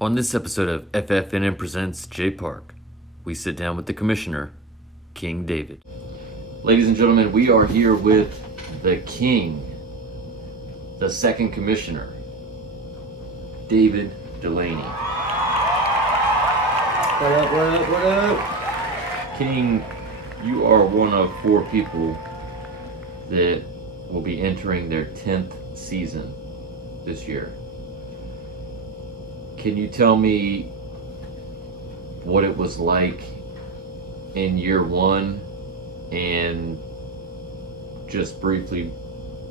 On this episode of FFNN Presents J Park, we sit down with the commissioner, King David. Ladies and gentlemen, we are here with the king, the second commissioner, David Delaney. What up, what up, what up? King, you are one of 4 people that will be entering their 10th season this year. Can you tell me what it was like in year 1 and just briefly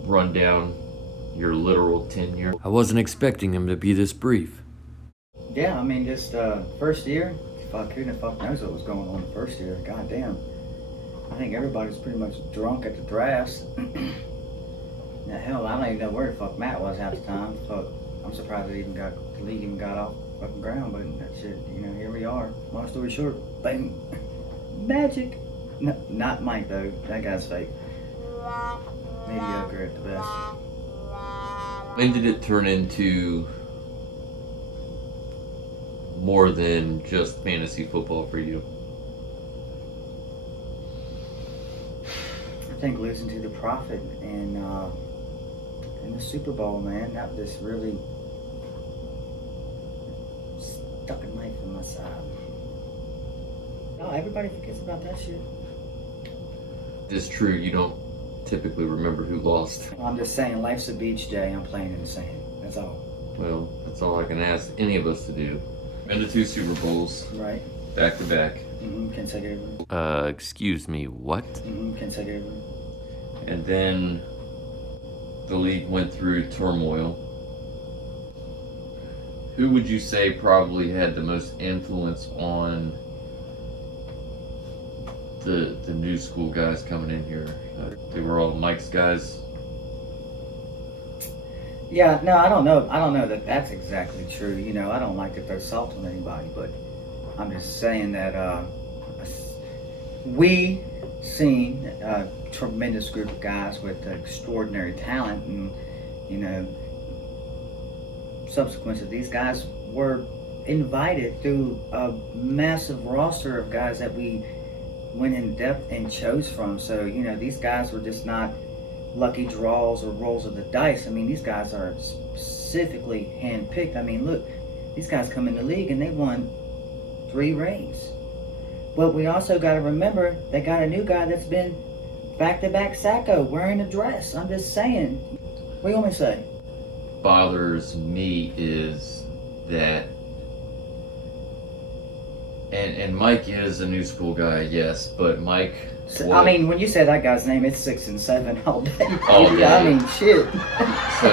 run down your literal tenure? I wasn't expecting him to be this brief. Yeah, I mean, just first year, fuck, who the fuck knows what was going on the first year? Goddamn. I think everybody was pretty much drunk at the drafts. Now, hell, I don't even know where the fuck Matt was half the time. Fuck, I'm surprised the league even got off fucking ground, but that shit, you know, here we are. Long story short, bang, magic. No, not Mike though, that guy's fake. Mediocre at the best. When did it turn into more than just fantasy football for you? I think losing to the Prophet and the Super Bowl, man, that just really stuck a knife in my side. No, everybody forgets about that shit. It's true, you don't typically remember who lost. I'm just saying, life's a beach day. I'm playing in the sand. That's all. Well, that's all I can ask any of us to do. Been to 2 Super Bowls. Right. Back to back. Consecutively. Excuse me, what? Consecutively. And then the league went through turmoil. Who would you say probably had the most influence on the new school guys coming in here? They were all Mike's guys. Yeah, no, I don't know that that's exactly true. You know, I don't like to throw salt on anybody, but I'm just saying that we seen a tremendous group of guys with extraordinary talent, and you know, subsequent to these guys were invited through a massive roster of guys that we went in depth and chose from. So you know, these guys were just not lucky draws or rolls of the dice. I mean, these guys are specifically handpicked. I mean, look, these guys come in the league and they won 3 rings. But we also got to remember they got a new guy that's been back-to-back Sacco wearing a dress. I'm just saying. What do you want me to say? Bothers me is that, and Mike is a new school guy, yes, but Mike. I mean, when you say that guy's name, it's 6 and 7 all day. All day. I mean, shit. So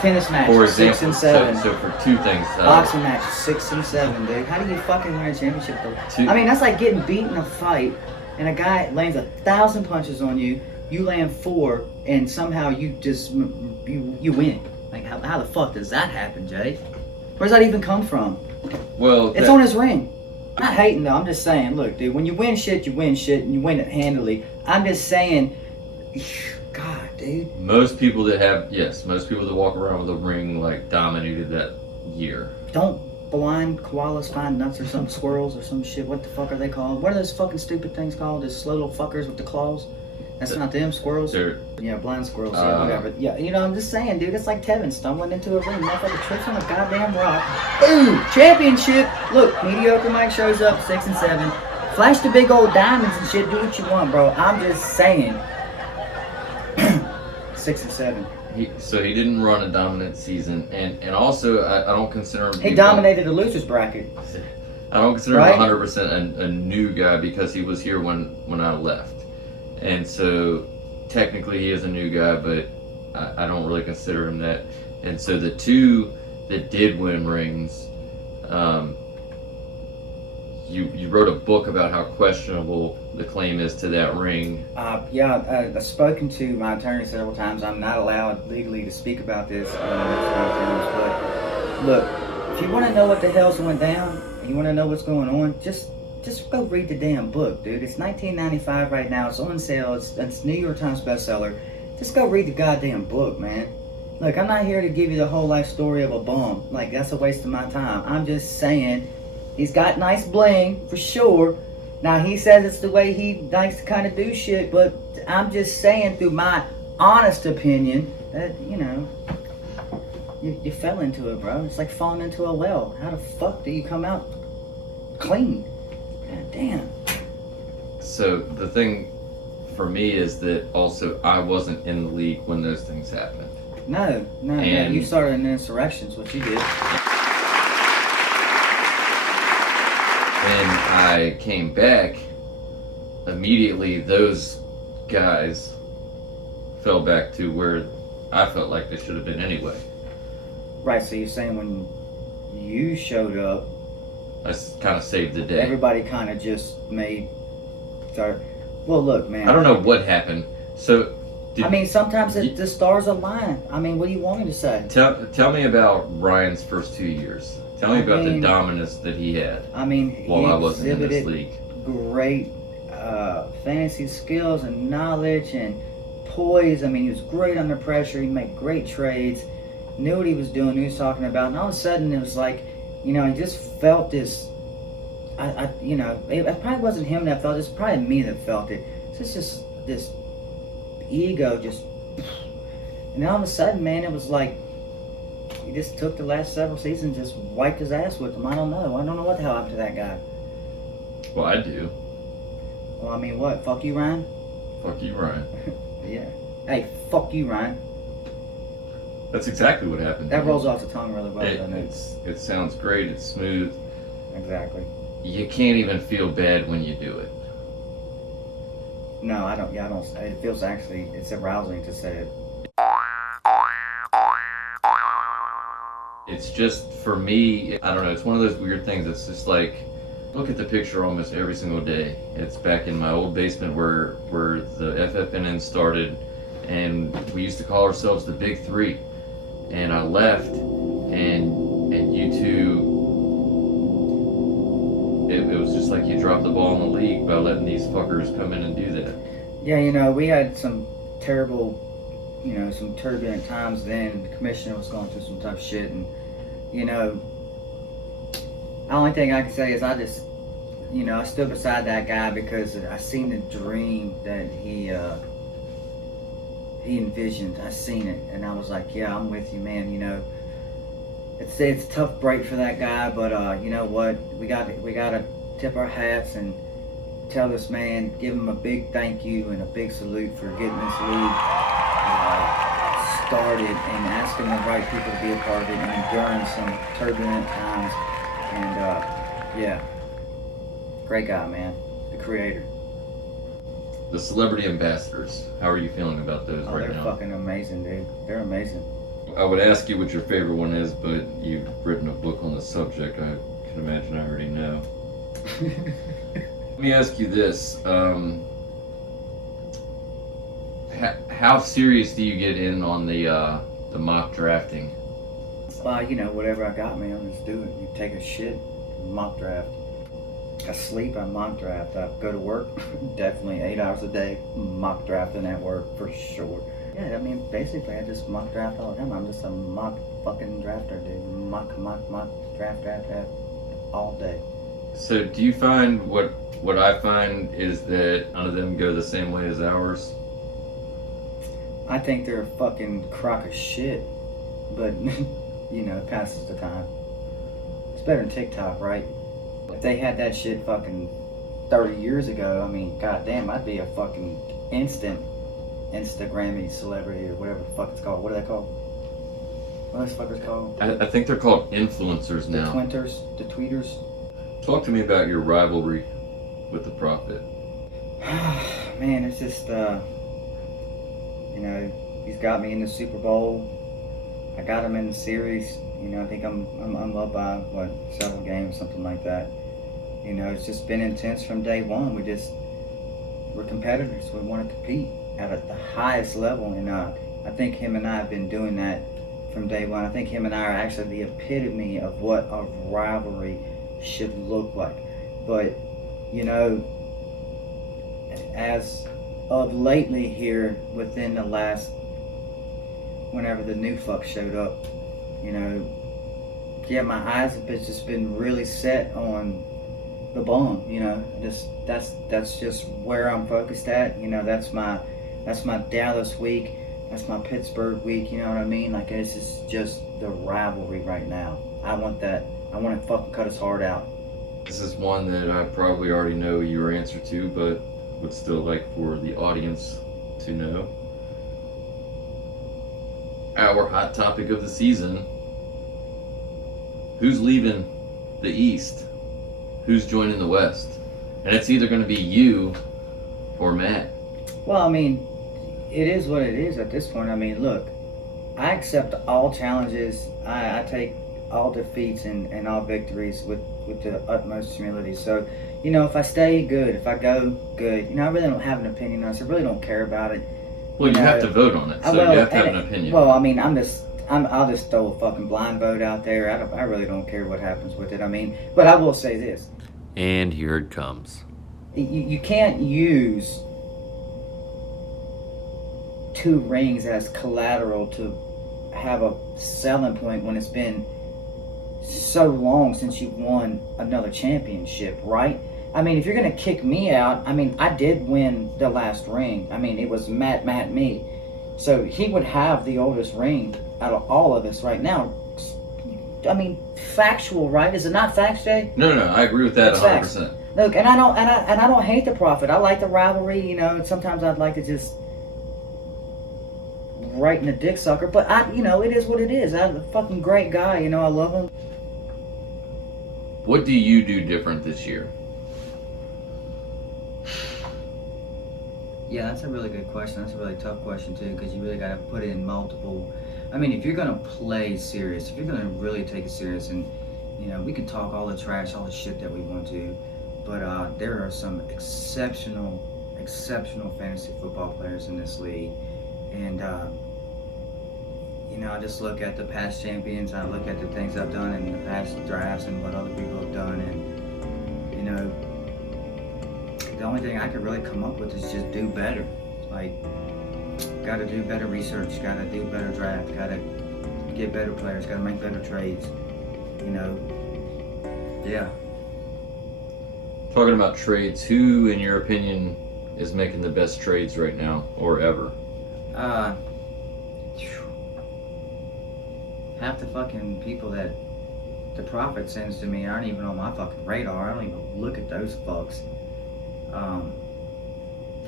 Tennis match, for 6 and 7. So for 2 things. Boxing match, 6 and 7, dude. How do you fucking win a championship though? 2. I mean, that's like getting beat in a fight, and a guy lands 1,000 punches on you. You land 4, and somehow you just you win. Like, how the fuck does that happen, Jay? Where's that even come from? Well, it's on his ring. I'm not hating though. I'm just saying, look, dude. When you win shit, and you win it handily. I'm just saying, God, dude. Most people that walk around with a ring like dominated that year. Don't blind koalas find nuts or some squirrels or some shit. What the fuck are they called? What are those fucking stupid things called? Those slow little fuckers with the claws? That's not them, squirrels? Yeah, blind squirrels, yeah, whatever. Yeah, you know, I'm just saying, dude, it's like Tevin stumbling into a ring. Motherfucker trips on a goddamn rock. Boom! Championship! Look, mediocre Mike shows up, 6 and 7. Flash the big old diamonds and shit, do what you want, bro. I'm just saying. 6 and 7. So he didn't run a dominant season, and also I don't consider him. He dominated the losers bracket. I don't consider him 100% a new guy because he was here when I left, and so technically he is a new guy, but I don't really consider him that. And so the 2 that did win rings, you wrote a book about how questionable the claim is to that ring. I've spoken to my attorney several times. I'm not allowed legally to speak about this. But look, if you want to know what the hell's went down, and you want to know what's going on, just go read the damn book, dude. It's $19.95 right now. It's on sale. It's New York Times bestseller. Just go read the goddamn book, man. Look, I'm not here to give you the whole life story of a bum. Like, that's a waste of my time. I'm just saying, he's got nice bling, for sure. Now, he says it's the way he likes to kind of do shit, but I'm just saying, through my honest opinion, that, you know, you fell into it, bro. It's like falling into a well. How the fuck do you come out clean? God damn. So the thing for me is that also I wasn't in the league when those things happened. No. You started an insurrection, is what you did. When I came back, immediately those guys fell back to where I felt like they should have been anyway. Right, so you're saying when you showed up, I kind of saved the day. everybody kind of just well, look, man. I don't know what happened. So, sometimes the stars align. I mean, what do you want me to say? Tell me about Ryan's first 2 years. Tell me about the dominance that he had. I mean, while he I wasn't in this exhibited league. Great fantasy skills and knowledge and poise. I mean, he was great under pressure. He made great trades. Knew what he was doing. Knew what he was talking about. And all of a sudden, it was like, you know, he just felt this. You know, it probably wasn't him that felt it. It's probably me that felt it. It's just this ego, just. And then all of a sudden, man, it was like he just took the last several seasons, just wiped his ass with them. I don't know what the hell happened to that guy. Well, I do. Well, I mean, what? Fuck you, Ryan? Fuck you, Ryan. Yeah. Hey, fuck you, Ryan. That's exactly what happened. That rolls off the tongue really well, doesn't it? It sounds great. It's smooth. Exactly. You can't even feel bad when you do it. No, I don't. Yeah, I don't. It feels actually, it's arousing to say it. It's just, for me, I don't know, it's one of those weird things. It's just like, look at the picture almost every single day. It's back in my old basement where the FFNN started, and we used to call ourselves the Big Three. And I left, and you two, it was just like you dropped the ball in the league by letting these fuckers come in and do that. Yeah, you know, we had some terrible, you know, some turbulent times then. The commissioner was going through some tough shit, and, you know, the only thing I can say is I just, you know, I stood beside that guy because I seen the dream that he envisioned. I seen it, and I was like, yeah, I'm with you, man. You know, it's a tough break for that guy, but you know what? We got to tip our hats and tell this man, give him a big thank you and a big salute for getting this league started and asking the right people to be a part of it and enduring some turbulent times. And yeah, great guy, man, the creator. The celebrity ambassadors, how are you feeling about those right now? They're fucking amazing, dude. They're amazing. I would ask you what your favorite one is, but you've written a book on the subject. I can imagine I already know. Let me ask you this. How serious do you get in on the mock drafting? Well, you know, whatever I got, man, I'm just do it. You take a shit, mock draft. I sleep, I mock draft. I go to work, definitely 8 hours a day, mock drafting at work for sure. Yeah, I mean, basically, I just mock draft all the time. I'm just a mock fucking drafter, dude. Mock, draft all day. So do you find what I find is that none of them go the same way as ours? I think they're a fucking crock of shit, but, you know, it passes the time. It's better than TikTok, right? If they had that shit fucking 30 years ago, I mean, goddamn, I'd be a fucking instant Instagrammy celebrity or whatever the fuck it's called. What are they called? What are those fuckers called? I think they're called influencers now. The tweeters. Talk to me about your rivalry with the Prophet. Man, it's just, you know, he's got me in the Super Bowl. I got him in the series. You know, I think I'm up by, several games, something like that. You know, it's just been intense from day one. We're competitors. We want to compete at the highest level. And I think him and I have been doing that from day one. I think him and I are actually the epitome of what a rivalry should look like. But, you know, as of lately here, within the last whenever the new fuck showed up. You know, yeah, my eyes have just been really set on the bum. You know, that's just where I'm focused at. You know, that's my Dallas week. That's my Pittsburgh week. You know what I mean? Like, this is just the rivalry right now. I want that. I want to fucking cut his heart out. This is one that I probably already know your answer to, but would still like for the audience to know. Our hot topic of the season: who's leaving the East? Who's joining the West? And it's either going to be you or Matt. Well, I mean, it is what it is at this point. I mean, look, I accept all challenges. I take all defeats and all victories with the utmost humility. So, you know, if I stay, good. If I go, good. You know, I really don't have an opinion on this. I really don't care about it. Well, you have to vote on it, so you have to have an opinion. Well, I mean, I'll just throw a fucking blind vote out there. I really don't care what happens with it. I mean, but I will say this. And here it comes. You can't use 2 rings as collateral to have a selling point when it's been so long since you've won another championship, right? I mean, if you're gonna kick me out, I mean, I did win the last ring. I mean, it was Matt, me. So he would have the oldest ring out of all of us right now. I mean, factual, right? Is it not facts, Jay? No, I agree with that 100%. Look, and I don't hate the Prophet. I like the rivalry. You know, sometimes I'd like to just right in the dick sucker, but you know, it is what it is. I'm a fucking great guy. You know, I love him. What do you do different this year? Yeah, that's a really good question. That's a really tough question too, because you really got to put in multiple. I mean, if you're gonna play serious, if you're gonna really take it serious, and you know, we can talk all the trash, all the shit that we want to, but there are some exceptional fantasy football players in this league, and you know, I just look at the past champions, I look at the things I've done in the past drafts and what other people have done, and you know, the only thing I could really come up with is just do better. Like, gotta do better research, gotta do better draft, gotta get better players, gotta make better trades. You know, yeah. Talking about trades, who, in your opinion, is making the best trades right now or ever? Half the fucking people that the Prophet sends to me aren't even on my fucking radar. I don't even look at those fucks.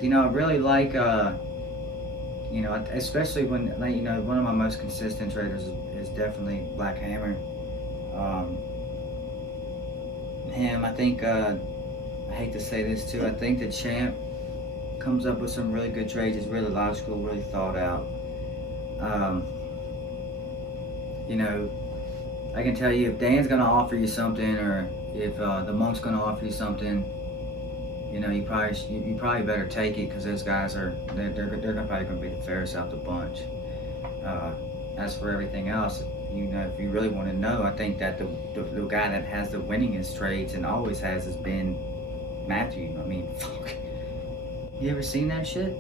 You know, I really like, you know, especially when, you know, one of my most consistent traders is definitely Black Hammer. Him, I think, I hate to say this too, I think the champ comes up with some really good trades. It's really logical, really thought out. You know, I can tell you if Dan's gonna offer you something, or if the Monk's gonna offer you something, you know, you probably better take it, because those guys they're probably gonna be the fairest out the bunch. As for everything else, you know, if you really want to know, I think that the guy that has the winningest trades and always has been Matthew. I mean, fuck. You ever seen that shit?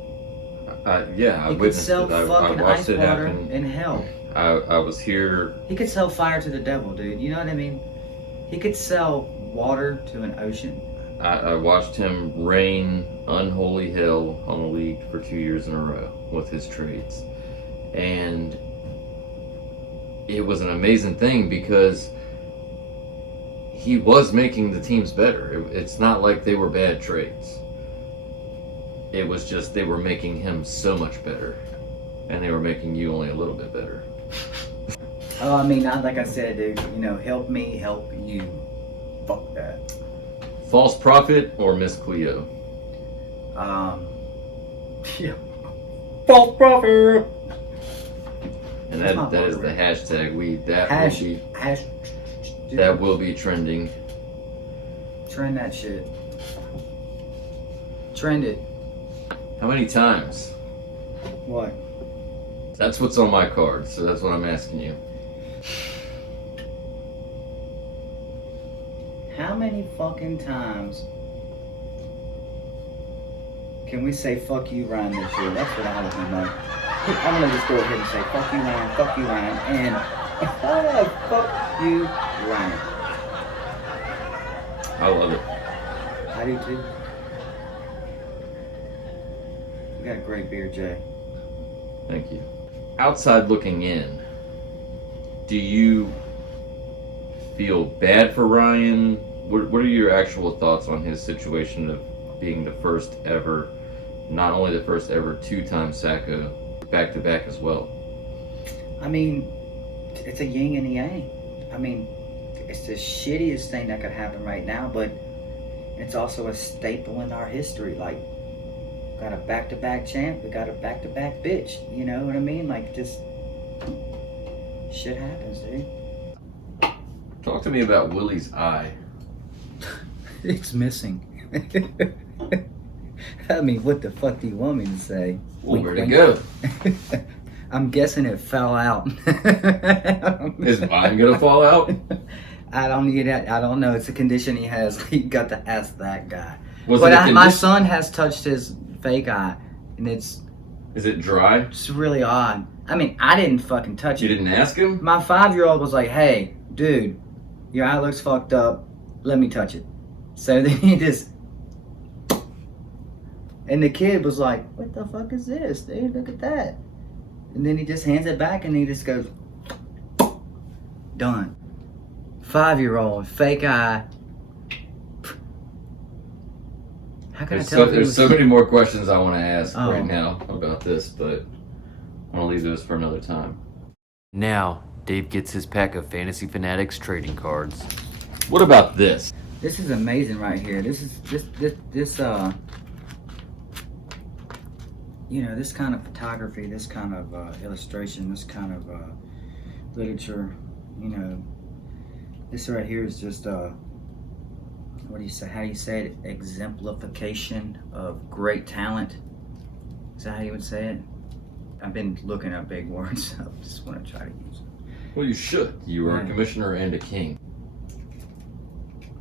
Yeah, I he could witnessed sell it. fucking I watched ice it water happen. in hell. I was here. He could sell fire to the devil, dude. You know what I mean? He could sell water to an ocean. I watched him rain unholy hell on the league for 2 years in a row with his trades. And it was an amazing thing, because he was making the teams better. It's not like they were bad trades. It was just they were making him so much better, and they were making you only a little bit better. Oh, I mean, like I said, dude, you know, help me, help you. Fuck that. False Prophet or Miss Cleo? Yeah. False Prophet! And that is the hashtag. That will be trending. Trend that shit. Trend it. How many times? What? That's what's on my card, so that's what I'm asking you. How many fucking times can we say fuck you, Ryan, this year? That's what I want to know. I'm gonna just go ahead and say, fuck you, Ryan, and fuck you, Ryan. I love it. I do too. You got a great beard, Jay. Thank you. Outside looking in, do you feel bad for Ryan? What are your actual thoughts on his situation of being the first ever, not only the first ever two-time Sacco, back-to-back as well? I mean, it's a yin and a yang. I mean, it's the shittiest thing that could happen right now, but it's also a staple in our history. Like, got a back-to-back champ, we got a back-to-back bitch. You know what I mean? Like, just shit happens, dude. Talk to me about Willie's eye. It's missing. I mean, what the fuck do you want me to say? Well, where'd it go? I'm guessing it fell out. Is mine gonna fall out? I don't need that. I don't know. It's a condition he has. You got to ask that guy. Was But it a condition? my son has touched his fake eye, and it's Is it dry? really odd. I mean, I didn't fucking touch You it. didn't ask him? My 5-year-old was like, "Hey, dude, your eye looks fucked up. Let me touch it." So then he just, and the kid was like, "What the fuck is this, dude? Look at that." And then he just hands it back, and he just goes, "Done." 5-year-old, fake eye. How can I tell? There's so many more questions I want to ask Oh. right now about this, but I want to leave this for another time. Now, Dave gets his pack of Fantasy Fanatics trading cards. What about this? This is amazing right here. This is this you know, this kind of photography, this kind of illustration, this kind of literature, you know, this right here is just what do you say? How do you say it? Exemplification of great talent. Is that how you would say it? I've been looking up big words. So I just want to try to use them. Well, you should. You are Yeah. a commissioner and a king.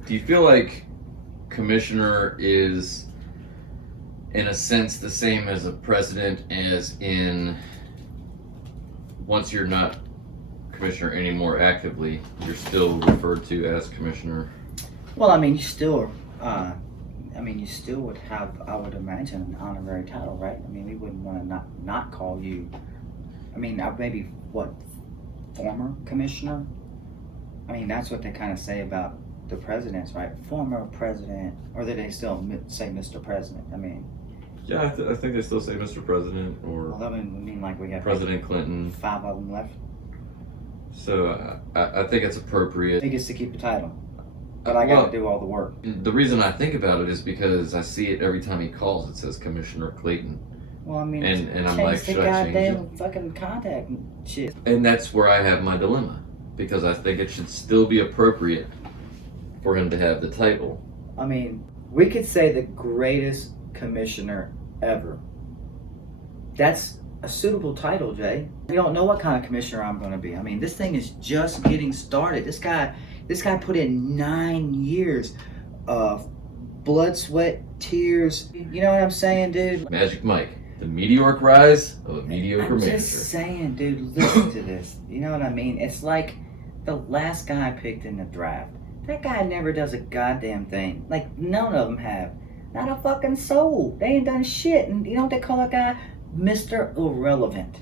Do you feel like commissioner is, in a sense, the same as a president, as in once you're not commissioner anymore actively, you're still referred to as commissioner? Well, I mean, you still, you still would have, I would imagine, an honorary title, right? I mean, we wouldn't want to not call you. I mean, maybe what, former commissioner? I mean, that's what they kind of say about the presidents, right? Former president, or do they still say Mr. President? I mean, Yeah, I think they still say Mr. President or well, I mean, like we have President Clinton. 5 of them left. So I think it's appropriate. He gets to keep the title, but I got Well, to do all the work. The reason I think about it is because I see it every time he calls. It says Commissioner Clayton. Well, I mean, and I'm change like, the should I change goddamn fucking contact and shit. And that's where I have my dilemma, because I think it should still be appropriate for him to have the title. I mean, we could say the greatest commissioner ever. That's a suitable title, Jay. We don't know what kind of commissioner I'm going to be. I mean, this thing is just getting started. This guy put in 9 years of blood, sweat, tears. You know what I'm saying, dude? Magic Mike, the meteoric rise of a mediocre I'm manager. just saying, dude, listen to this. You know what I mean? It's like the last guy I picked in the draft. That guy never does a goddamn thing. Like, none of them have. Not a fucking soul. They ain't done shit. And you know what they call that guy? Mr. Irrelevant.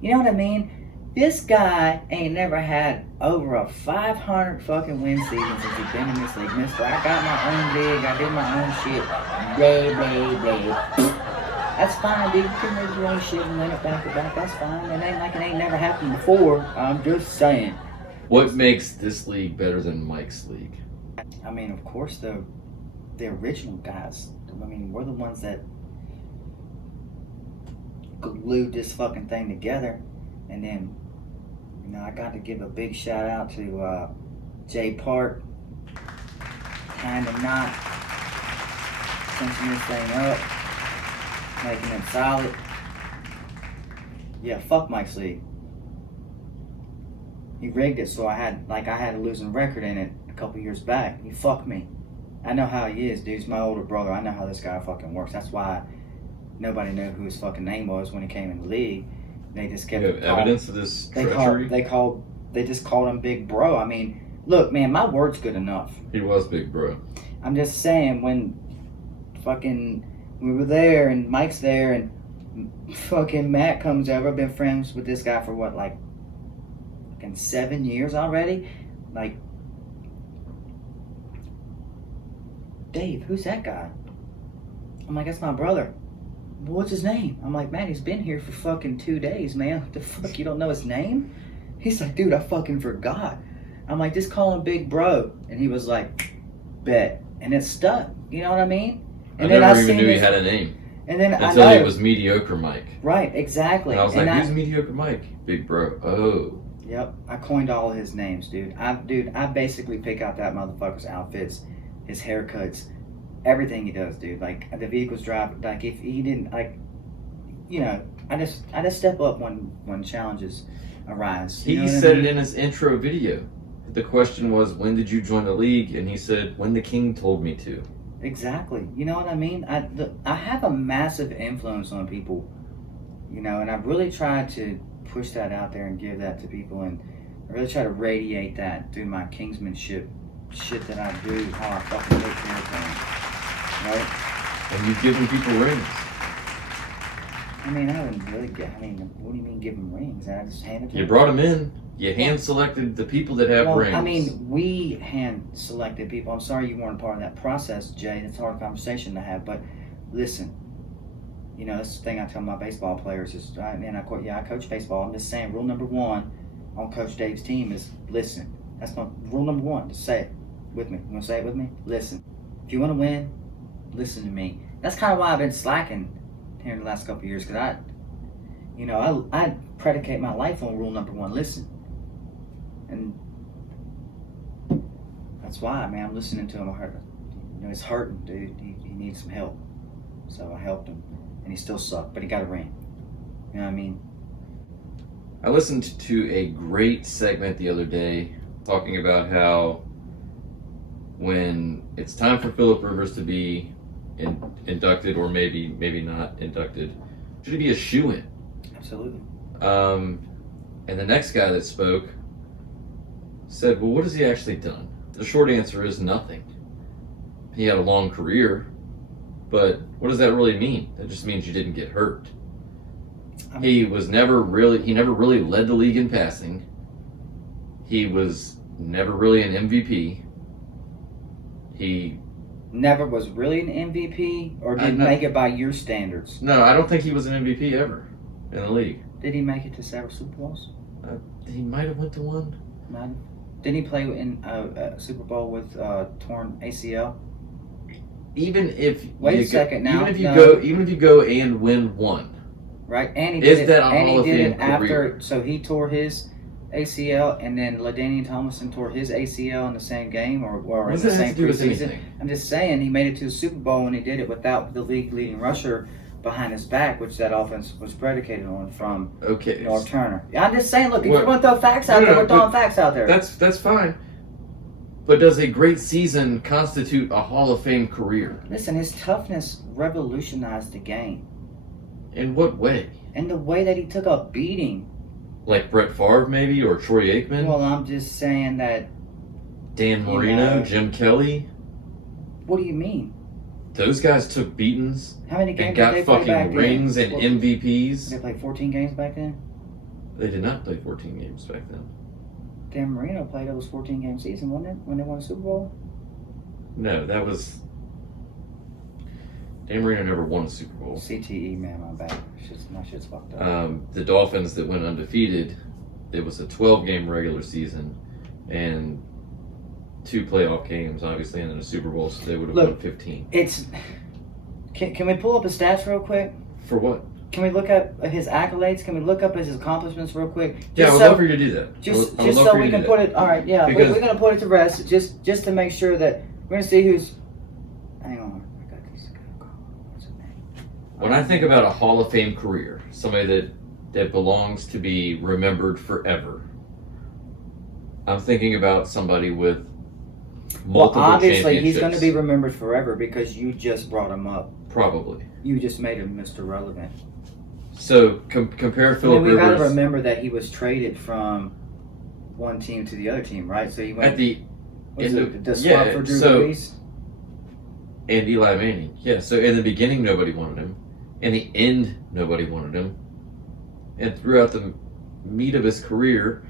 You know what I mean? This guy ain't never had over a 500 fucking win season since he's been in this league. Mister, I got my own league. I did my own shit. Blah. That's fine, dude. You can do your own shit and win it back to back. That's fine. It ain't like it ain't never happened before. I'm just saying. What makes this league better than Mike's league? I mean, of course, the original guys. I mean, we're the ones that glued this fucking thing together. And then, you know, I got to give a big shout out to Jay Park. Kind of not cinching this thing up, making it solid. Yeah, fuck Mike's league. He rigged it so I had a losing record in it a couple years back. He fucked me. I know how he is, dude. He's my older brother. I know how this guy fucking works. That's why nobody knew who his fucking name was when he came in the league. They just kept You have calling- evidence of this They treachery? just called him Big Bro. I mean, look, man, my word's good enough. He was big bro. I'm just saying, when fucking we were there and Mike's there and fucking Matt comes over, I've been friends with this guy for what, like, fucking 7 years already? Like, Dave, who's that guy? I'm like, that's my brother. What's his name? I'm like, man, he's been here for fucking 2 days, man. What the fuck, you don't know his name? He's like, dude, I fucking forgot. I'm like, just call him Big Bro. And he was like, bet. And it stuck. You know what I mean? I never even knew he had a name. And then Until he was Mediocre Mike. Right, exactly. And I was like, who's Mediocre Mike? Big Bro. Oh. Yep, I coined all of his names, dude. I basically pick out that motherfucker's outfits, his haircuts, everything he does, dude. Like, the vehicles drive, like, if he didn't, like, you know, I just step up when challenges arise. You know He what I said mean? it in his intro video. The question was, when did you join the league? And he said, when the king told me to. Exactly. You know what I mean? I have a massive influence on people, you know, and I've really tried to push that out there and give that to people, and I really try to radiate that through my kingsmanship shit that I do, how I fucking take care of things, right? And you've given people rings. I mean, I haven't really what do you mean give them rings? I just handed them. You brought them in. You hand selected the people that have Well, rings. I mean, we hand selected people. I'm sorry you weren't part of that process, Jay. It's a hard conversation to have, but listen, you know, that's the thing I tell my baseball players is, I coach baseball. I'm just saying, rule number one on Coach Dave's team is listen. That's my rule number one. Just say it with me. You want to say it with me? Listen. If you want to win, listen to me. That's kind of why I've been slacking here in the last couple of years, because I predicate my life on rule number one, listen. And that's why, man, I'm listening to him. You know, he's hurting, dude. He needs some help. So I helped him, and he still sucked, but he got a ring. You know what I mean? I listened to a great segment the other day talking about how when it's time for Phillip Rivers to be inducted, or maybe not inducted, should he be a shoo-in? Absolutely. And the next guy that spoke said, well, what has he actually done? The short answer is nothing. He had a long career, but what does that really mean? That just means you didn't get hurt. He never really led the league in passing. He was never really an MVP. He never was really an MVP, or didn't make it by your standards? No, I don't think he was an MVP ever in the league. Did he make it to several Super Bowls? He might have went to one. None. Didn't he play in a Super Bowl with torn ACL? Even if Wait a second now. Even if you go and win one, right? And he is did that it, a and Hall he of did Fame it after. career? So he tore his ACL, and then LaDainian Tomlinson tore his ACL in the same game, or What in does the that have same to do with preseason. anything? I'm just saying, he made it to the Super Bowl, and he did it without the league-leading rusher behind his back, which that offense was predicated on from Okay. North Turner. I'm just saying, look, if What- you want to throw facts out there, we're throwing facts out there. That's fine. But does a great season constitute a Hall of Fame career? Listen, his toughness revolutionized the game. In what way? And the way that he took a beating. Like Brett Favre, maybe, or Troy Aikman, Well, I'm just saying that. Dan Marino, know. Jim Kelly. What do you mean? Those guys took beatings How many games and did got they play back fucking rings then? and Did MVPs. they play 14 games back then? They did not play 14 games back then. Dan Marino played those 14-game season, wasn't it? When they won the Super Bowl? No, that was... Dan Marino never won a Super Bowl. CTE, man, my bad. My shit's fucked up. The Dolphins that went undefeated, it was a 12-game regular season and 2 playoff games, obviously, and then a Super Bowl, so they would have won 15. Can we pull up his stats real quick? For what? Can we look up his accolades? Can we look up his accomplishments real quick? Yeah, I would love for you to do that. Just I would love so for you we to can do put that. it. All right, yeah, Because- we're gonna put it to rest. Just to make sure that we're gonna see who's. Hang on, I got this. What's his name? When I think about a Hall of Fame career, somebody that belongs to be remembered forever, I'm thinking about somebody with multiple obviously he's championships. going to be remembered forever because you just brought him up. Probably. You just made him Mr. Relevant. So compare I Philip mean, we got to Rivers remember that he was traded from one team to the other team, right? So he went at the was end it of- the swap yeah, for Drew so- Brees. and Eli Manning. Yeah. So in the beginning, nobody wanted him. In the end, nobody wanted him. And throughout the meat of his career,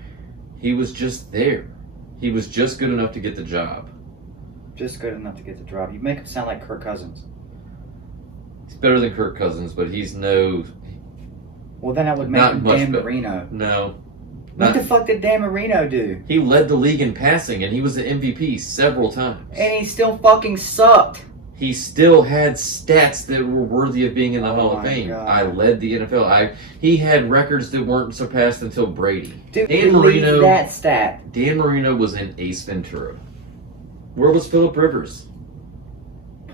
he was just there. He was just good enough to get the job. Just good enough to get the job. You make him sound like Kirk Cousins. He's better than Kirk Cousins, but he's no. Well, then I would make Not him much Dan better. Marino. No. What Not, the fuck did Dan Marino do? he led the league in passing, and he was the MVP several times. And he still fucking sucked. He still had stats that were worthy of being in the Oh Hall of my Fame. God. I led the NFL. He had records that weren't surpassed until Brady. Dude, Dan believe Marino. that stat. Dan Marino was in Ace Ventura. Where was Philip Rivers?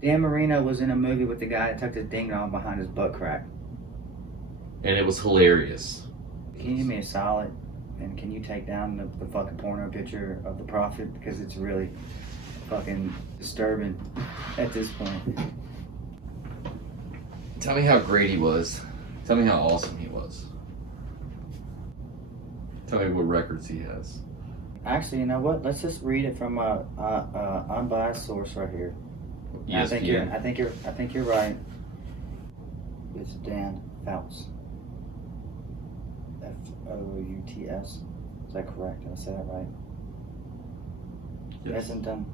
Dan Marino was in a movie with the guy that tucked his ding dong behind his butt crack. And it was hilarious. Can you give me a solid? And can you take down the fucking porno picture of the prophet? Because it's really fucking disturbing at this point. Tell me how great he was. Tell me how awesome he was. Tell me what records he has. Actually, you know what? Let's just read it from a unbiased source right here. I think you're right. It's Dan Fouts. Fouts. Is that correct? Did I say that right? Yes. Hasn't done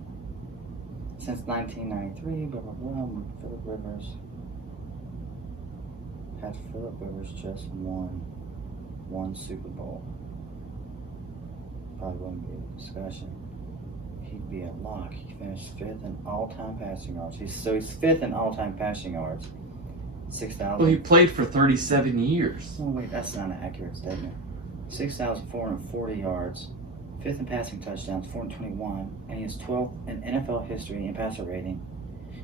since 1993. Blah blah blah. Philip Rivers. Had Philip Rivers just won one Super Bowl? Probably wouldn't be a discussion. He'd be a lock. He finished 5th in all-time passing yards. He's 5th in all-time passing yards. 6,000. Well, he played for 37 years. Oh wait, that's not an accurate statement. 6,440 yards. 5th in passing touchdowns, 421, and he is 12th in NFL history in passer rating.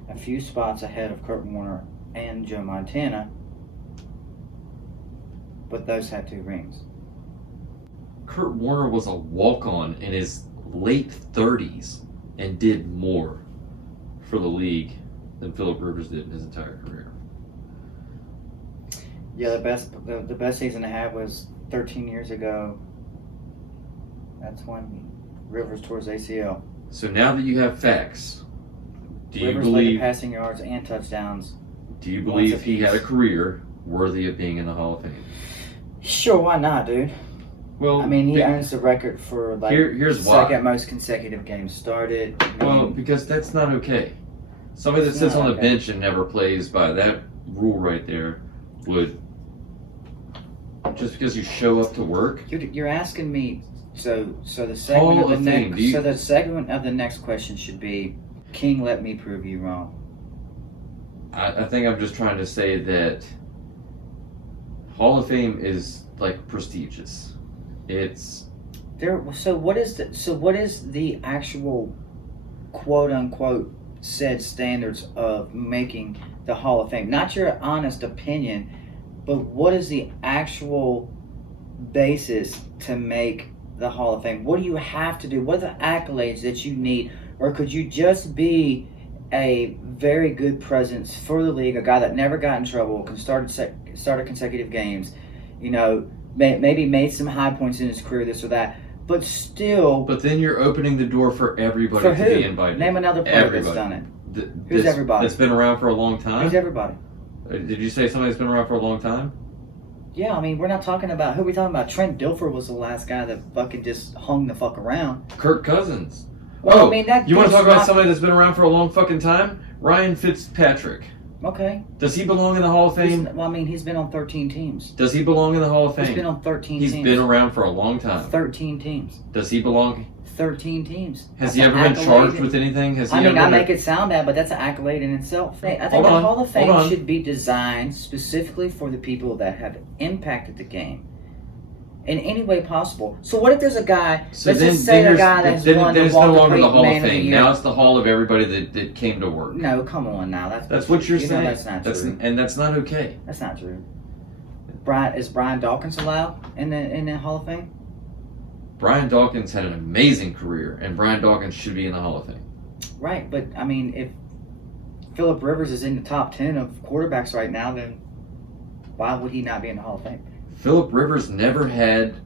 A few spots ahead of Kurt Warner and Joe Montana, but those had 2 rings. Kurt Warner was a walk-on in his late 30s and did more for the league than Philip Rivers did in his entire career. Yeah, the best season I had was 13 years ago. That's when Rivers tore his ACL. So now that you have facts, do you Rivers led in believe passing yards and touchdowns. he apiece. had a career worthy of being in the Hall of Fame? Sure, why not, dude? Well, I mean, he owns the record for like here's why. second most consecutive games started. I mean, Well, because that's not okay. Somebody that It's sits not on the okay. bench and never plays by that rule right there would, just because you show up to work. you're asking me. So the Hall segment of the of Fame, next. do you- So the segment of the next question should be, King, let me prove you wrong. I think I'm just trying to say that Hall of Fame is like prestigious. It's So what is the actual quote unquote said standards of making the Hall of Fame? Not your honest opinion, but what is the actual basis to make the Hall of Fame? What do you have to do? What are the accolades that you need? Or could you just be a very good presence for the league, a guy that never got in trouble, can started consecutive games, you know, maybe made some high points in his career, this or that, but still. But then you're opening the door for everybody For to who? be invited. Name another player that's Everybody. done it. Who's Who's everybody? That's been around for a long time. Who's everybody? Did you say somebody that's been around for a long time? Yeah, I mean, we're not talking about who are we talking about. Trent Dilfer was the last guy that fucking just hung the fuck around. Kirk Cousins. Well, I mean, that you want to dude's talk about not- somebody that's been around for a long fucking time? Ryan Fitzpatrick. Okay. Does he belong in the Hall of Fame? Well, I mean, he's been on 13 teams. Does he belong in the Hall of Fame? He's been on 13 He's teams. been around for a long time. 13 teams. Does he belong? 13 teams. Has That's he ever an been accolade charged in- with anything? Has he I mean, ever I been make it sound bad, but that's an accolade in itself. I think Hold the on, Hall of Fame hold on. should be designed specifically for the people that have impacted the game in any way possible. So what if there's a guy, let's just say the guy that's won the it's no Walter longer the Payton Hall of Man of the Fame. Year. Now it's the Hall of everybody that came to work. No, come on now. That's what you're you saying. know that's not true. And that's not okay. That's not true. Is Brian Dawkins allowed in the Hall of Fame? Brian Dawkins had an amazing career, and Brian Dawkins should be in the Hall of Fame. Right, but I mean, if Philip Rivers is in the top 10 of quarterbacks right now, then Why would he not be in the Hall of Fame? Phillip Rivers never had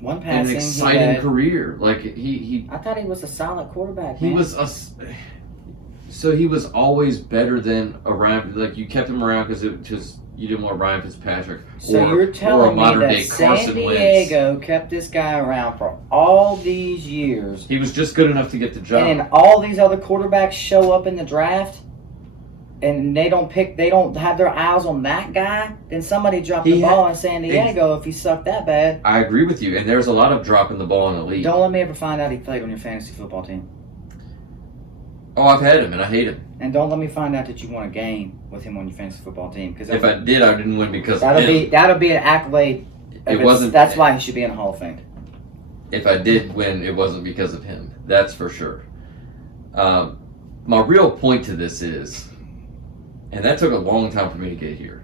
One an passing, exciting career. Like he I thought he was a solid quarterback. he man. was so he was always better than around. Like you kept him around because you didn't want Ryan Fitzpatrick So or you're telling a modern me day that Carson San Wentz. Diego kept this guy around for all these years, He was just good enough to get the job. and then all these other quarterbacks show up in the draft, and they don't have their eyes on that guy? Then somebody dropped the ball in San Diego if he sucked that bad. I agree with you, and there's a lot of dropping the ball in the league. Don't let me ever find out he played on your fantasy football team. Oh, I've had him, and I hate him. And don't let me find out that you won a game with him on your fantasy football team. Because If I did, I didn't win because of him. that'll be an accolade. It wasn't. That's why he should be in the Hall of Fame. If I did win, it wasn't because of him. That's for sure. My real point to this is, and that took a long time for me to get here,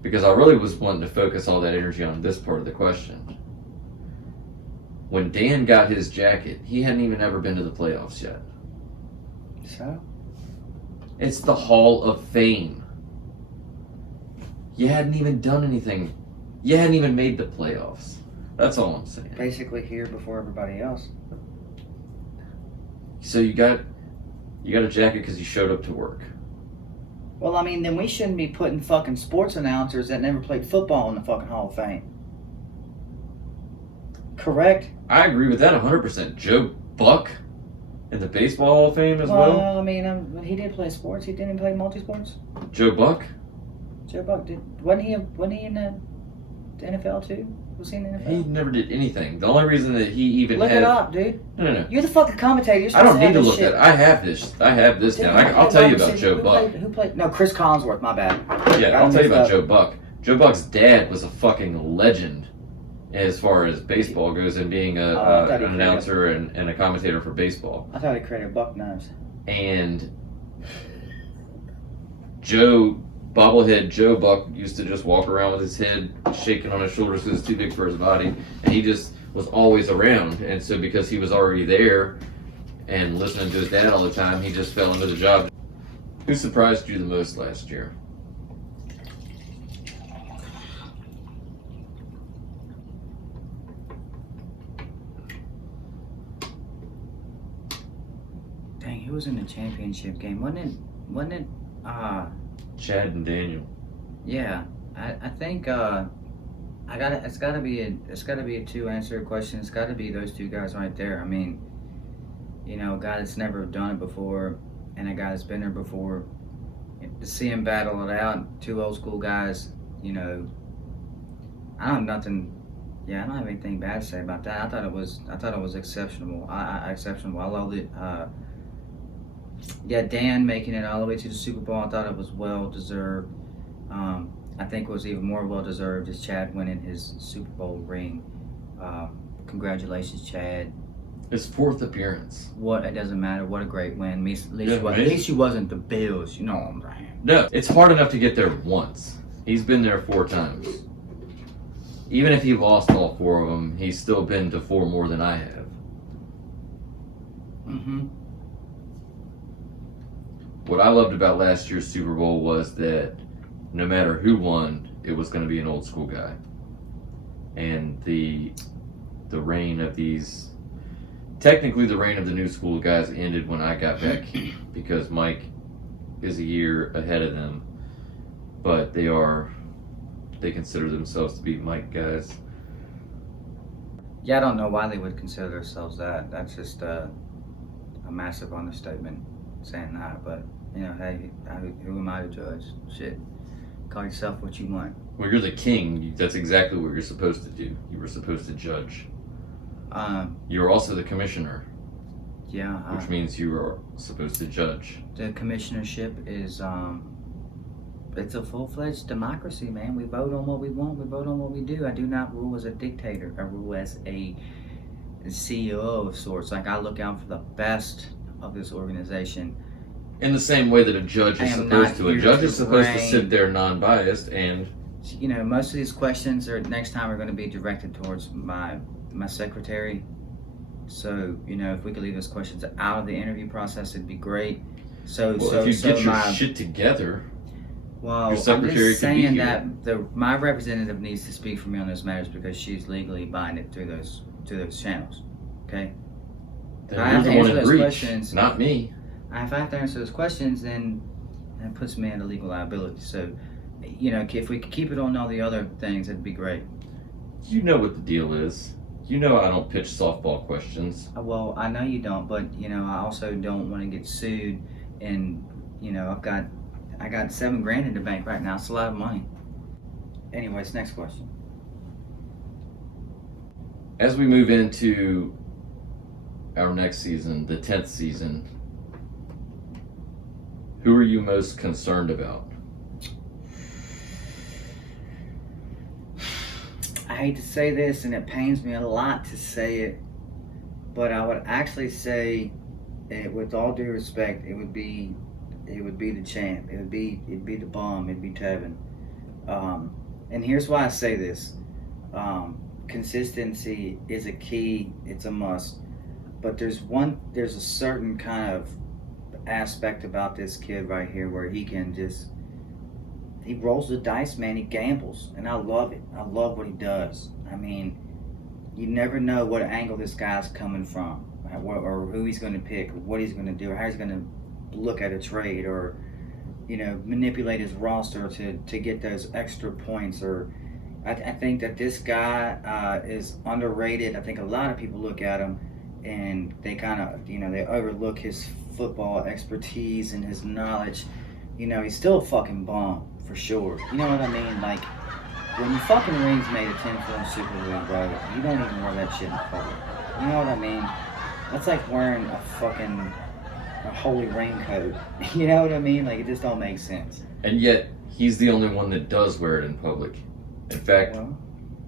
because I really was wanting to focus all that energy on this part of the question. When Dan got his jacket, he hadn't even ever been to the playoffs yet. So? It's the Hall of Fame. You hadn't even done anything. You hadn't even made the playoffs. That's all I'm saying. Basically here before everybody else. So you got a jacket because you showed up to work. Well, I mean, then we shouldn't be putting fucking sports announcers that never played football in the fucking Hall of Fame. Correct? I agree with that 100%. Joe Buck in the Baseball Hall of Fame as well. I mean, he did play sports. He didn't play multi-sports. Joe Buck? Joe Buck did. Wasn't he in the NFL too? Was he in the NFL? He never did anything. The only reason that he even Look had... it up, dude. No. You're the fucking commentator. You're I supposed don't need to have this look shit. at it. I have this down. I'll tell you about Joe Buck. Who played? No, Chris Collinsworth. My bad. Yeah, I'll tell you about Joe Buck. Joe Buck's dad was a fucking legend as far as baseball goes and being an announcer and a commentator for baseball. I thought he created Buck knives. And bobblehead Joe Buck used to just walk around with his head shaking on his shoulders because it's too big for his body. And he just was always around. And so because he was already there and listening to his dad all the time, he just fell into the job. Who surprised you the most last year? Dang, he was in the championship game, wasn't it? Chad and Daniel. Yeah, I think it's gotta be a two-answer question. It's gotta be those two guys right there. I mean, you know, a guy that's never done it before and a guy that's been there before. To see him battle it out, two old school guys. You know, I don't have anything bad to say about that. I thought it was exceptional. Exceptional. I loved it. Dan making it all the way to the Super Bowl, I thought it was well deserved. I think it was even more well deserved is Chad winning his Super Bowl ring. Congratulations, Chad. His fourth appearance. It doesn't matter. What a great win. At least he wasn't the Bills. You know what I'm saying? No, it's hard enough to get there once. He's been there 4 times. Even if he lost all 4 of them, he's still been to 4 more than I have. Mm-hmm. What I loved about last year's Super Bowl was that no matter who won, it was going to be an old school guy. And the reign of these... Technically, the reign of the new school guys ended when I got back because Mike is a year ahead of them. But they consider themselves to be Mike guys. Yeah, I don't know why they would consider themselves that. That's just a massive understatement saying that. But, you know, hey, who am I to judge? Shit. Call yourself what you want. Well, you're the king. That's exactly what you're supposed to do. You were supposed to judge. You're also the commissioner. Yeah. Which means you are supposed to judge. The commissionership is, it's a full-fledged democracy, man. We vote on what we want. We vote on what we do. I do not rule as a dictator. I rule as a CEO of sorts. Like, I look out for the best of this organization. In the same way that a judge is supposed to. A judge is supposed to sit there non-biased and... You know, most of these questions next time are going to be directed towards my secretary. So, you know, if we could leave those questions out of the interview process, it'd be great. If you get your shit together... Well, Your secretary I'm just could be saying here. that my representative needs to speak for me on those matters because she's legally binded through those channels. Okay. Then I you're have the to one answer in those breach, questions. not me. If I have to answer those questions, then it puts me into legal liability. So, if we could keep it on all the other things, it'd be great. You know what the deal is. You know I don't pitch softball questions. Well, I know you don't, but I also don't want to get sued, and I got $7,000 in the bank right now. It's a lot of money. Anyways, next question. As we move into our next season, the 10th season, who are you most concerned about? I hate to say this, and it pains me a lot to say it, but I would actually say, with all due respect, it would be the champ. It'd be the bomb. It'd be Tevin. And here's why I say this: consistency is a key. It's a must. But there's a certain kind of aspect about this kid right here where he rolls the dice, man. He gambles, and I love it. I love what he does. I mean, you never know what angle this guy's coming from, or who he's going to pick, or what he's going to do, or how he's going to look at a trade, or manipulate his roster to get those extra points. Or I think that this guy is underrated. I think a lot of people look at him and they kind of they overlook his football expertise and his knowledge. He's still a fucking bomb for sure. You know what I mean? Like, when your fucking ring's made of tinfoil Super Glue, bro, you don't even wear that shit in public. You know what I mean? That's like wearing a holy raincoat. You know what I mean? Like, it just don't make sense. And yet, he's the only one that does wear it in public. In fact, Well,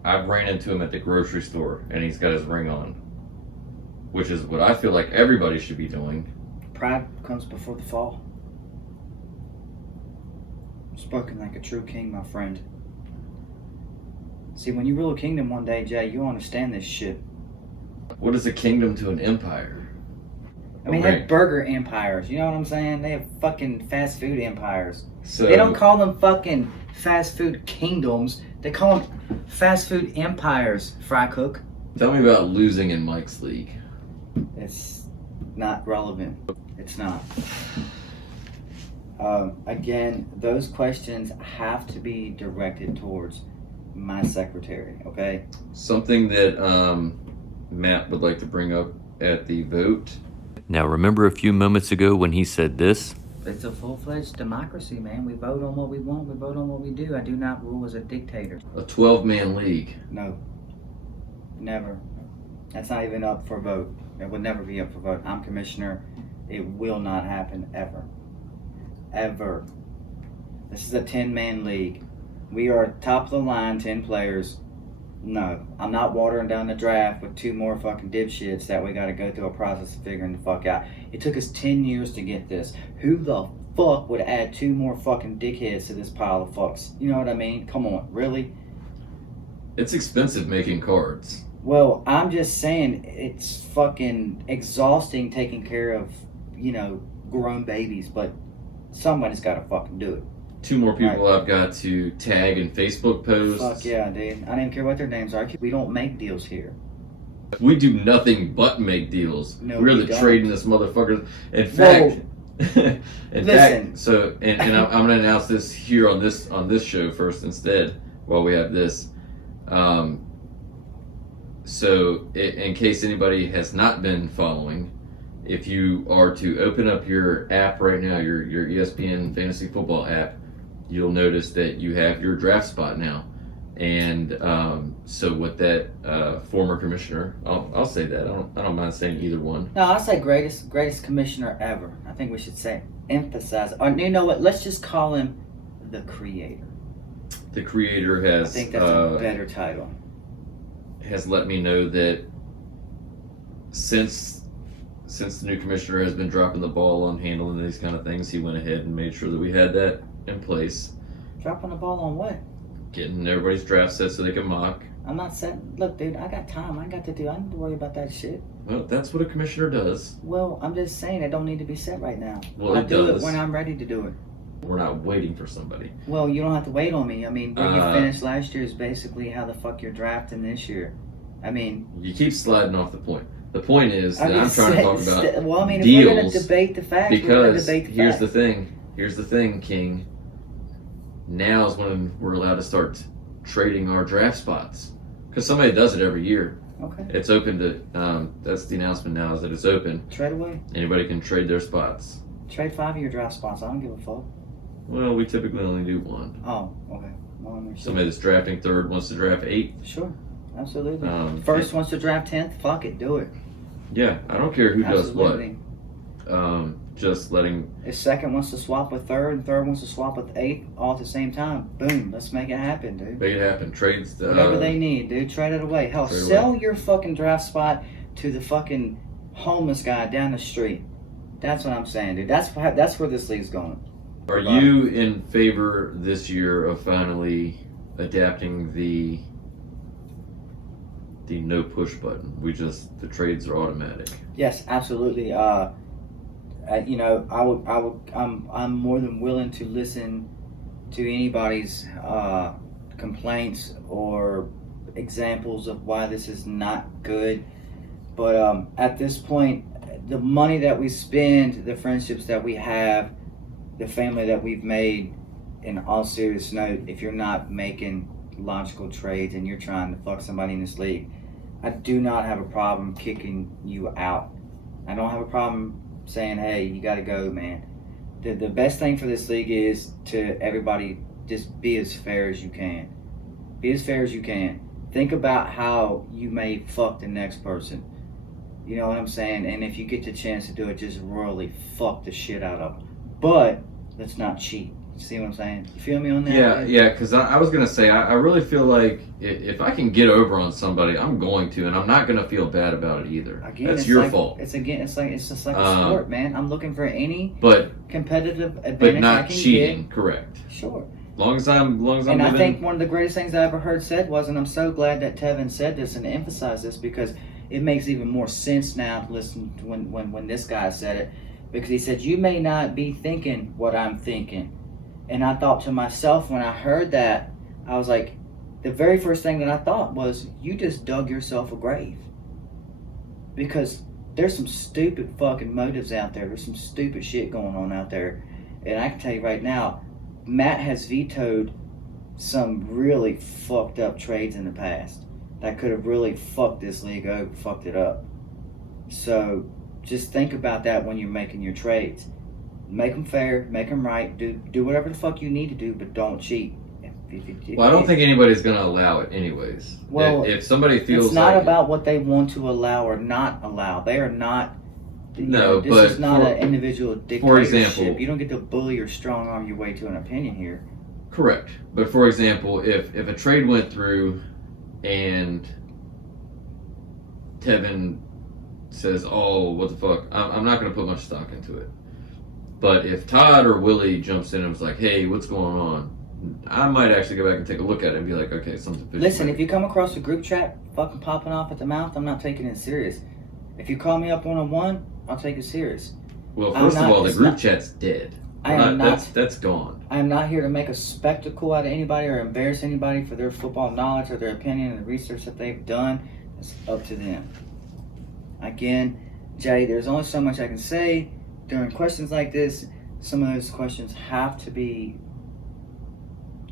I've ran into him at the grocery store, and he's got his ring on, which is what I feel like everybody should be doing. pride comes before the fall. Spoken like a true king, my friend. See, when you rule a kingdom one day, Jay, you'll understand this shit. What is a kingdom to an empire? I mean, Okay. they have burger empires. You know what I'm saying? They have fucking fast food empires. So They don't call them fucking fast food kingdoms. They call them fast food empires, Fry Cook. tell me about losing in Mike's league. It's not relevant. It's not. Again, those questions have to be directed towards my secretary, okay? Something that Matt would like to bring up at the vote. Now, remember a few moments ago when he said this? It's a full-fledged democracy, man. We vote on what we want. We vote on what we do. I do not rule as a dictator. A 12-man league. No. Never. That's not even up for vote. It would never be up for vote. I'm commissioner. It will not happen ever. Ever. This is a 10-man league. We are top of the line, 10 players. No. I'm not watering down the draft with 2 more fucking dipshits that we got to go through a process of figuring the fuck out. It took us 10 years to get this. Who the fuck would add 2 more fucking dickheads to this pile of fucks? You know what I mean? Come on. Really? It's expensive making cards. Well, I'm just saying it's fucking exhausting taking care of, grown babies, but somebody's got to fucking do it. 2 more people I've got to tag in Facebook posts. Fuck yeah, dude. I don't even care what their names are. We don't make deals here. We do nothing but make deals. No, We're we the don't. tradingest motherfuckers. In fact, Listen. I'm going to announce this here on this show first instead while we have this. So in case anybody has not been following, if you are to open up your app right now, your ESPN Fantasy Football app, you'll notice that you have your draft spot now. And so with that former commissioner, I'll say that. I don't mind saying either one. No, I'll say greatest commissioner ever. I think we should emphasize. Or you know what? Let's just call him the creator. The creator I has think that's a better title. has let me know that since the new commissioner has been dropping the ball on handling these kind of things, he went ahead and made sure that we had that in place. Dropping the ball on what? Getting everybody's draft set so they can mock. I'm not saying. Look, dude, I got time. I got to do. I don't need to worry about that shit. Well, that's what a commissioner does. Well, I'm just saying it don't need to be set right now. Well, I'll it do does. it when I'm ready to do it. We're not waiting for somebody. Well, you don't have to wait on me. I mean, where you finished last year is basically how the fuck you're drafting this year. I mean, you keep sliding off the point. The point is that I'm trying to talk about if we're deals. going to debate the facts, we're going to Because debate the here's facts. the thing, King. Now is when we're allowed to start trading our draft spots. Because somebody does it every year. Okay. It's open to, that's the announcement now, is that it's open. Trade away. Anybody can trade their spots. Trade 5 of your draft spots. I don't give a fuck. Well, we typically only do one. Oh, okay. Well, I'm Somebody that's drafting 3rd wants to draft 8th. Sure. Absolutely. First wants to draft 10th. Fuck it. Do it. Yeah, I don't care who Absolutely. does what. Just letting. If second wants to swap with third and third wants to swap with 8th all at the same time, boom, let's make it happen, dude. Make it happen. Trades. Whatever they need, dude. Trade it away. Hell, sell your fucking draft spot to the fucking homeless guy down the street. That's what I'm saying, dude. That's where this league's going. Are you in favor this year of finally adapting the no push button? The trades are automatic. Yes, absolutely. I'm more than willing to listen to anybody's complaints or examples of why this is not good. But at this point, the money that we spend, the friendships that we have, the family that we've made, in all serious note, if you're not making logical trades and you're trying to fuck somebody in this league, I do not have a problem kicking you out. I don't have a problem saying, hey, you got to go, man. The best thing for this league is to everybody just be as fair as you can. Be as fair as you can. Think about how you may fuck the next person. You know what I'm saying? And if you get the chance to do it, just royally fuck the shit out of them. But let's not cheat. See what I'm saying? You feel me on that? Yeah, because I was going to say, I really feel like if I can get over on somebody, I'm going to, and I'm not going to feel bad about it either. Again, that's your fault. It's just like a sport, man. I'm looking for any competitive advantage but not I can cheating, get. correct. Sure. Long as I'm And I think one of the greatest things I ever heard said was, and I'm so glad that Tevin said this and emphasized this, because it makes even more sense now to listen to when this guy said it, because he said, you may not be thinking what I'm thinking. And I thought to myself when I heard that, I was like, the very first thing that I thought was, you just dug yourself a grave. Because there's some stupid fucking motives out there. There's some stupid shit going on out there. And I can tell you right now, Matt has vetoed some really fucked up trades in the past that could have really fucked this league over, fucked it up. So just think about that when you're making your trades. Make them fair, make them right, do whatever the fuck you need to do, but don't cheat. Well, I don't think anybody's going to allow it anyways. Well, if somebody feels it's not like about what they want to allow or not allow. They are not. This is not an individual dictatorship. For example, you don't get to bully or strong arm your way to an opinion here. Correct. But for example, if a trade went through and Tevin says, oh, what the fuck, I'm not going to put much stock into it. But if Todd or Willie jumps in and was like, hey, what's going on? I might actually go back and take a look at it and be like, okay, something fishy. Listen, if you come across a group chat fucking popping off at the mouth, I'm not taking it serious. If you call me up one-on-one, I'll take it serious. Well, first of all, the group chat's dead. That's gone. I am not here to make a spectacle out of anybody or embarrass anybody for their football knowledge or their opinion and the research that they've done. It's up to them. Again, Jay, there's only so much I can say. During questions like this, some of those questions have to be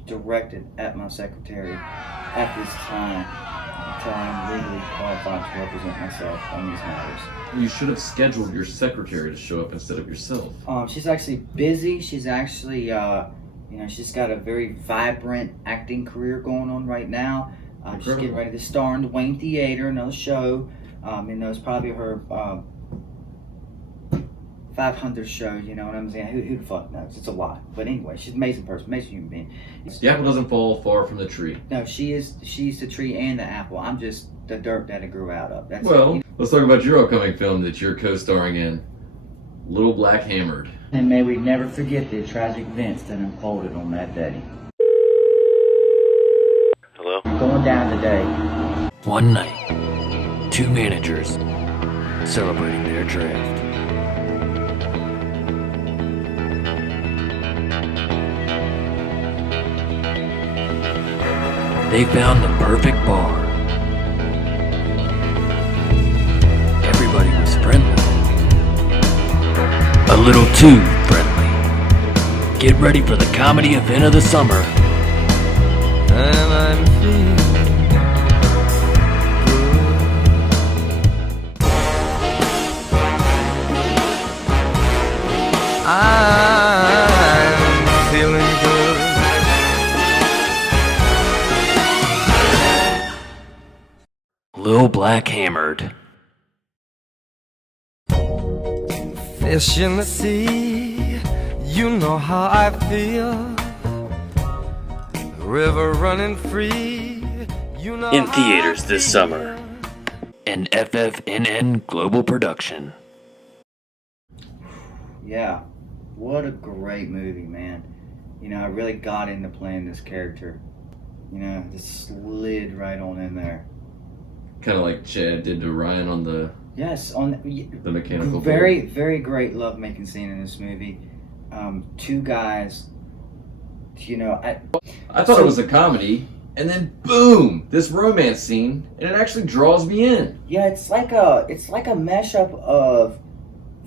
directed at my secretary at this time until I'm legally qualified to represent myself on these matters. You should have scheduled your secretary to show up instead of yourself. She's actually busy. She's actually, she's got a very vibrant acting career going on right now. She's getting ready to star in the Wayne Theater, another show. It's probably her 500th show, you know what I'm saying? Who the fuck knows? It's a lot. But anyway, she's an amazing person, amazing human being. The apple doesn't fall far from the tree. No, she's the tree and the apple. I'm just the dirt that it grew out of. Let's talk about your upcoming film that you're co-starring in, Little Black Hammered. And may we never forget the tragic events that unfolded on that day. Hello? I'm going down today. One night, two managers celebrating their draft. They found the perfect bar. Everybody was friendly. A little too friendly. Get ready for the comedy event of the summer. And I'm feeling good. I'm feeling good. Lil Black Hammered. Fish in the sea, you know how I feel. River running free, you know In how theaters I this feel. summer. An FFNN global production. Yeah, what a great movie, man. You know, I really got into playing this character. You know, just slid right on in there. Kind of like Chad did to Ryan on the Yes, on mechanical very, bull. very great lovemaking scene in this movie. Two guys. You know, I thought it was a comedy, and then boom, this romance scene, and it actually draws me in. yeah, it's like a mashup of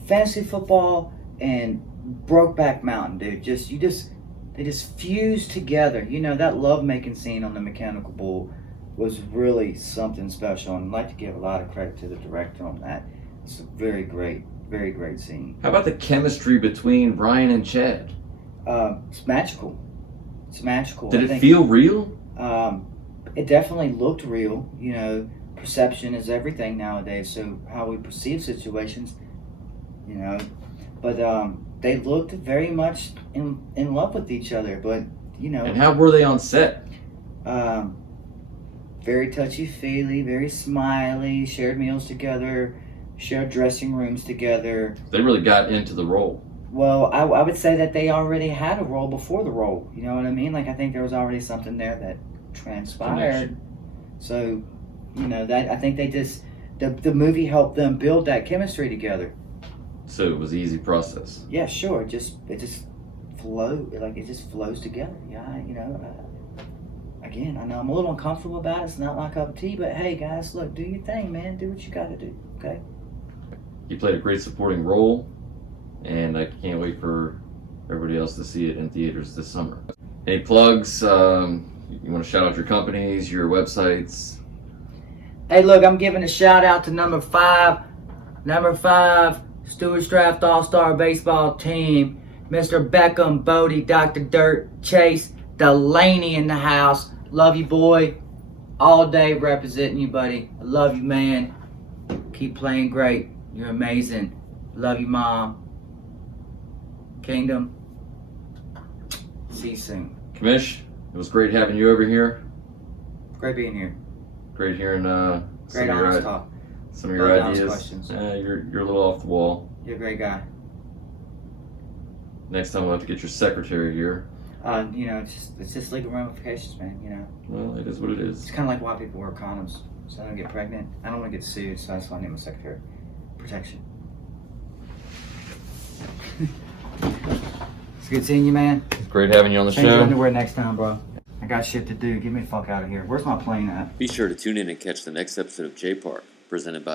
fantasy football and Brokeback Mountain, dude. They just fused together. You know, that lovemaking scene on the mechanical bull was really something special, and I'd like to give a lot of credit to the director on that. It's a very great scene. How about the chemistry between Ryan and Chad? It's magical. It's magical. Did I it think, feel real? It definitely looked real. You know, perception is everything nowadays. So how we perceive situations, you know, but they looked very much in love with each other. But you know, And how were they on set? very touchy-feely, very smiley. Shared meals together, shared dressing rooms together. They really got into the role. Well, I would say that they already had a role before the role. You know what I mean? Like, I think there was already something there that transpired. Connection. So, you know, that I think they just the movie helped them build that chemistry together. So it was an easy process. Yeah, sure. It just flows together. Yeah, you know. Again, I know I'm a little uncomfortable about it. It's not my cup of tea, but hey, guys, look, do your thing, man. Do what you got to do. Okay. He played a great supporting role, and I can't wait for everybody else to see it in theaters this summer. Any plugs? You want to shout out your companies, your websites? Hey, look, I'm giving a shout out to number five, Stewart's Draft All-Star Baseball Team, Mr. Beckham, Bodie, Dr. Dirt, Chase, Delaney in the house. Love you, boy. All day representing you, buddy. I love you, man. Keep playing great. You're amazing. Love you, Mom. Kingdom. See you soon. Kamish, it was great having you over here. Great being here. Great hearing Great honest talk. some of your Love honest ideas. questions. You're a little off the wall. You're a great guy. Next time we'll have to get your secretary here. You know, it's just legal ramifications, man. You know, Well, it is what it it's is. kind of like why people wear condoms, so I don't get pregnant. I don't want to get sued, so that's why I need my secretary. Protection. It's good seeing you, man. It's great having you on the Change your show. underwear next time, bro. I got shit to do. Get me the fuck out of here. Where's my plane at? Be sure to tune in and catch the next episode of J Park, presented by